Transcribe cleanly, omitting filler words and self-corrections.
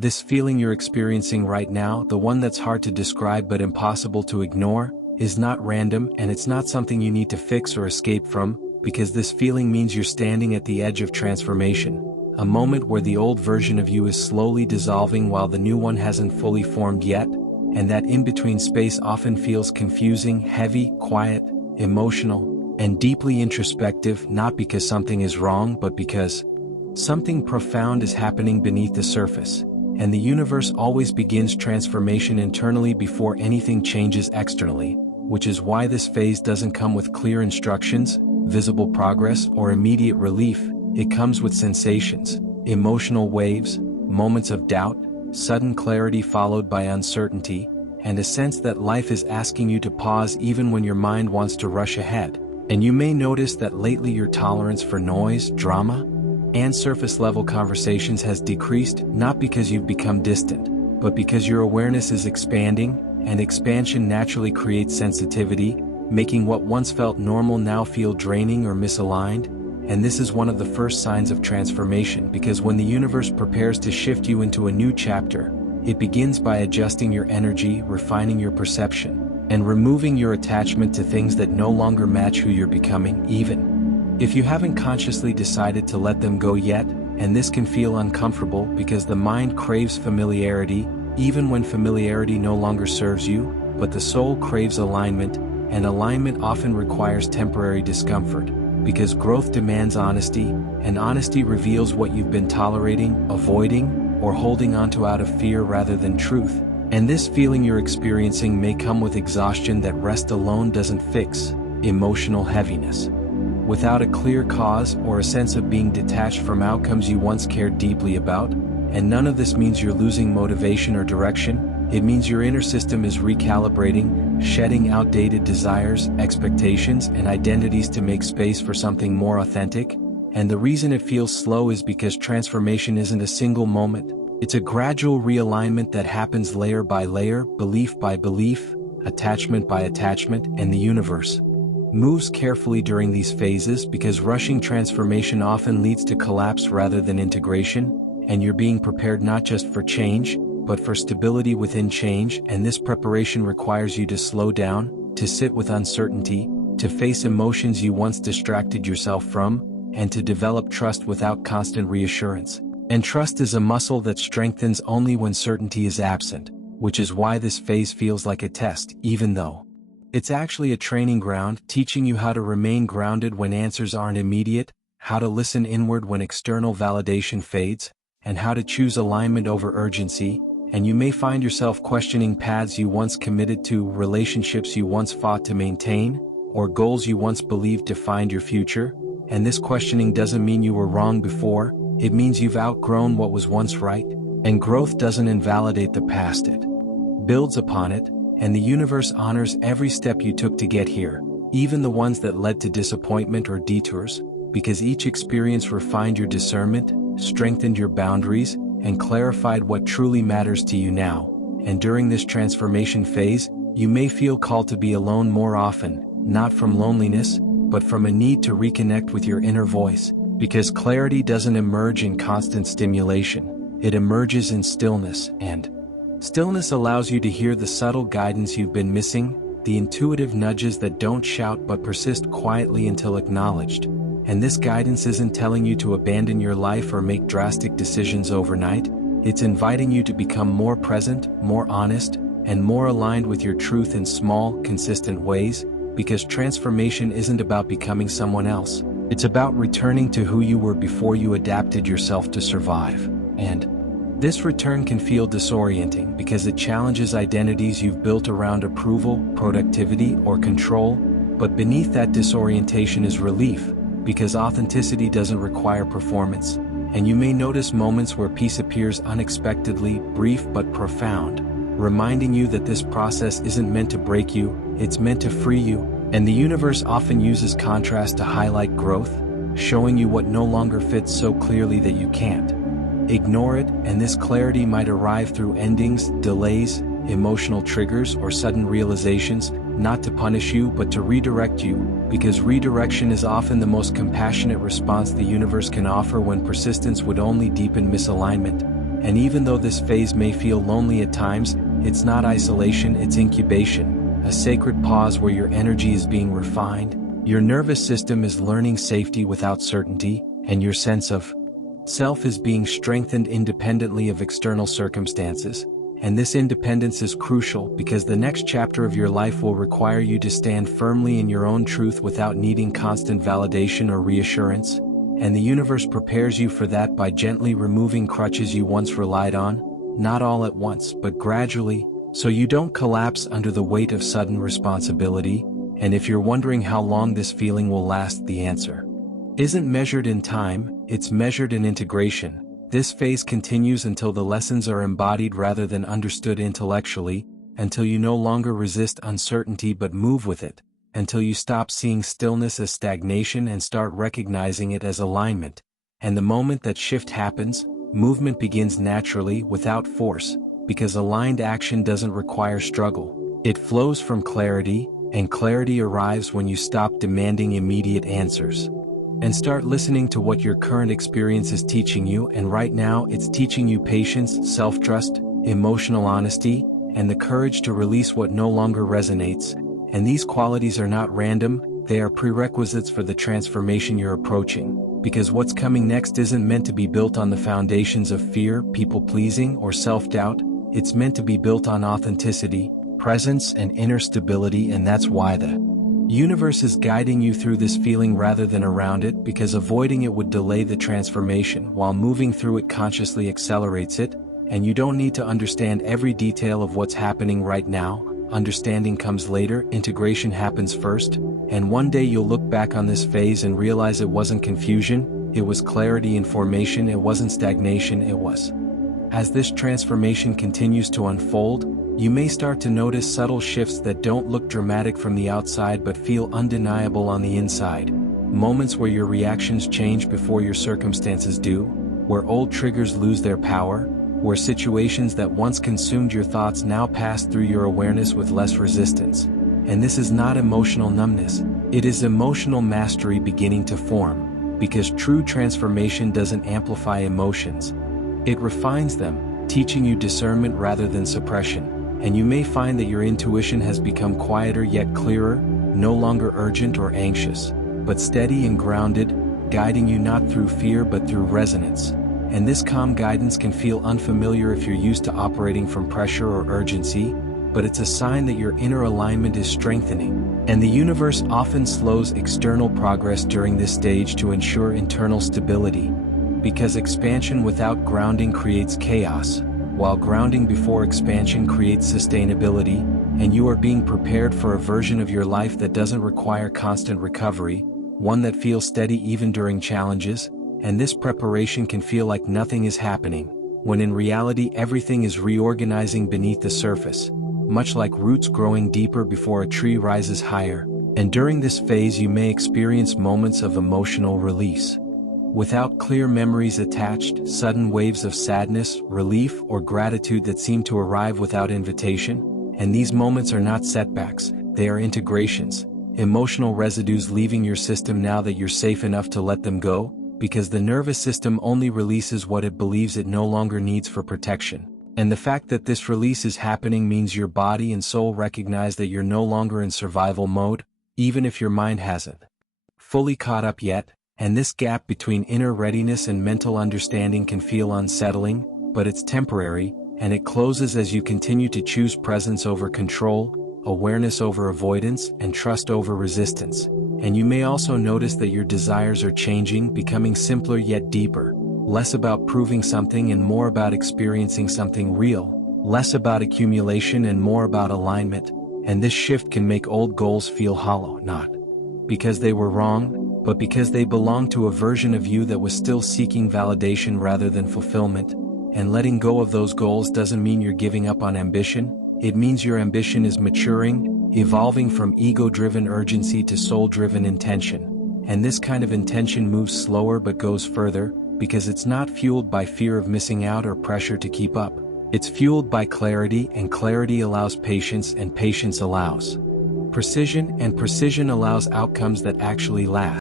This feeling you're experiencing right now, the one that's hard to describe but impossible to ignore, is not random, and it's not something you need to fix or escape from, because this feeling means you're standing at the edge of transformation, a moment where the old version of you is slowly dissolving while the new one hasn't fully formed yet, and that in-between space often feels confusing, heavy, quiet, emotional, and deeply introspective, not because something is wrong but because something profound is happening beneath the surface. And the universe always begins transformation internally before anything changes externally, which is why this phase doesn't come with clear instructions, visible progress, or immediate relief. It comes with sensations, emotional waves, moments of doubt, sudden clarity followed by uncertainty, and a sense that life is asking you to pause even when your mind wants to rush ahead. And you may notice that lately your tolerance for noise, drama, and surface-level conversations has decreased, not because you've become distant, but because your awareness is expanding, and expansion naturally creates sensitivity, making what once felt normal now feel draining or misaligned. And this is one of the first signs of transformation, because when the universe prepares to shift you into a new chapter, it begins by adjusting your energy, refining your perception, and removing your attachment to things that no longer match who you're becoming, even if you haven't consciously decided to let them go yet. And this can feel uncomfortable because the mind craves familiarity, even when familiarity no longer serves you, but the soul craves alignment, and alignment often requires temporary discomfort, because growth demands honesty, and honesty reveals what you've been tolerating, avoiding, or holding onto out of fear rather than truth. And this feeling you're experiencing may come with exhaustion that rest alone doesn't fix, emotional heaviness, without a clear cause, or a sense of being detached from outcomes you once cared deeply about. And none of this means you're losing motivation or direction. It means your inner system is recalibrating, shedding outdated desires, expectations, and identities to make space for something more authentic. And the reason it feels slow is because transformation isn't a single moment. It's a gradual realignment that happens layer by layer, belief by belief, attachment by attachment, and the universe moves carefully during these phases, because rushing transformation often leads to collapse rather than integration. And you're being prepared not just for change, but for stability within change. And this preparation requires you to slow down, to sit with uncertainty, to face emotions you once distracted yourself from, and to develop trust without constant reassurance. And trust is a muscle that strengthens only when certainty is absent, which is why this phase feels like a test, even though it's actually a training ground, teaching you how to remain grounded when answers aren't immediate, how to listen inward when external validation fades, and how to choose alignment over urgency. And you may find yourself questioning paths you once committed to, relationships you once fought to maintain, or goals you once believed defined your future. And this questioning doesn't mean you were wrong before, it means you've outgrown what was once right. And growth doesn't invalidate the past, it builds upon it. And the universe honors every step you took to get here, even the ones that led to disappointment or detours, because each experience refined your discernment, strengthened your boundaries, and clarified what truly matters to you now. And during this transformation phase, you may feel called to be alone more often, not from loneliness, but from a need to reconnect with your inner voice, because clarity doesn't emerge in constant stimulation, it emerges in stillness, and stillness allows you to hear the subtle guidance you've been missing, the intuitive nudges that don't shout but persist quietly until acknowledged. And this guidance isn't telling you to abandon your life or make drastic decisions overnight, it's inviting you to become more present, more honest, and more aligned with your truth in small, consistent ways, because transformation isn't about becoming someone else, it's about returning to who you were before you adapted yourself to survive. And this return can feel disorienting because it challenges identities you've built around approval, productivity, or control, but beneath that disorientation is relief, because authenticity doesn't require performance. And you may notice moments where peace appears unexpectedly, brief but profound, reminding you that this process isn't meant to break you, it's meant to free you. And the universe often uses contrast to highlight growth, showing you what no longer fits so clearly that you can't ignore it. And this clarity might arrive through endings, delays, emotional triggers, or sudden realizations, not to punish you but to redirect you, because redirection is often the most compassionate response the universe can offer when persistence would only deepen misalignment. And even though this phase may feel lonely at times, it's not isolation, it's incubation, a sacred pause where your energy is being refined, your nervous system is learning safety without certainty, and your sense of self is being strengthened independently of external circumstances. And this independence is crucial because the next chapter of your life will require you to stand firmly in your own truth without needing constant validation or reassurance. And the universe prepares you for that by gently removing crutches you once relied on, not all at once but gradually, so you don't collapse under the weight of sudden responsibility. And if you're wondering how long this feeling will last, the answer isn't measured in time, it's measured in integration. This phase continues until the lessons are embodied rather than understood intellectually, until you no longer resist uncertainty but move with it, until you stop seeing stillness as stagnation and start recognizing it as alignment. And the moment that shift happens, movement begins naturally without force, because aligned action doesn't require struggle. It flows from clarity, and clarity arrives when you stop demanding immediate answers and start listening to what your current experience is teaching you. And right now it's teaching you patience, self-trust, emotional honesty, and the courage to release what no longer resonates. And these qualities are not random, they are prerequisites for the transformation you're approaching, because what's coming next isn't meant to be built on the foundations of fear, people-pleasing, or self-doubt. It's meant to be built on authenticity, presence, and inner stability. And that's why the universe is guiding you through this feeling rather than around it, because avoiding it would delay the transformation, while moving through it consciously accelerates it. And you don't need to understand every detail of what's happening right now. Understanding comes later, integration happens first, and one day you'll look back on this phase and realize it wasn't confusion, it was clarity and formation, it wasn't stagnation, it was. As this transformation continues to unfold, you may start to notice subtle shifts that don't look dramatic from the outside but feel undeniable on the inside. Moments where your reactions change before your circumstances do, where old triggers lose their power, where situations that once consumed your thoughts now pass through your awareness with less resistance. And this is not emotional numbness, it is emotional mastery beginning to form, because true transformation doesn't amplify emotions. It refines them, teaching you discernment rather than suppression. And you may find that your intuition has become quieter yet clearer, no longer urgent or anxious, but steady and grounded, guiding you not through fear but through resonance. And this calm guidance can feel unfamiliar if you're used to operating from pressure or urgency, but it's a sign that your inner alignment is strengthening. And the universe often slows external progress during this stage to ensure internal stability, because expansion without grounding creates chaos, while grounding before expansion creates sustainability. And you are being prepared for a version of your life that doesn't require constant recovery, one that feels steady even during challenges. And this preparation can feel like nothing is happening, when in reality everything is reorganizing beneath the surface, much like roots growing deeper before a tree rises higher. And during this phase you may experience moments of emotional release. Without clear memories attached, sudden waves of sadness, relief, or gratitude that seem to arrive without invitation. And these moments are not setbacks, they are integrations, emotional residues leaving your system now that you're safe enough to let them go, because the nervous system only releases what it believes it no longer needs for protection. And the fact that this release is happening means your body and soul recognize that you're no longer in survival mode, even if your mind hasn't fully caught up yet. And this gap between inner readiness and mental understanding can feel unsettling, but it's temporary, and it closes as you continue to choose presence over control, awareness over avoidance, and trust over resistance. And you may also notice that your desires are changing, becoming simpler yet deeper, less about proving something and more about experiencing something real, less about accumulation and more about alignment. And this shift can make old goals feel hollow, not because they were wrong, but because they belong to a version of you that was still seeking validation rather than fulfillment. And letting go of those goals doesn't mean you're giving up on ambition, it means your ambition is maturing, evolving from ego-driven urgency to soul-driven intention. And this kind of intention moves slower but goes further, because it's not fueled by fear of missing out or pressure to keep up. It's fueled by clarity, and clarity allows patience, and patience allows precision, and precision allows outcomes that actually last.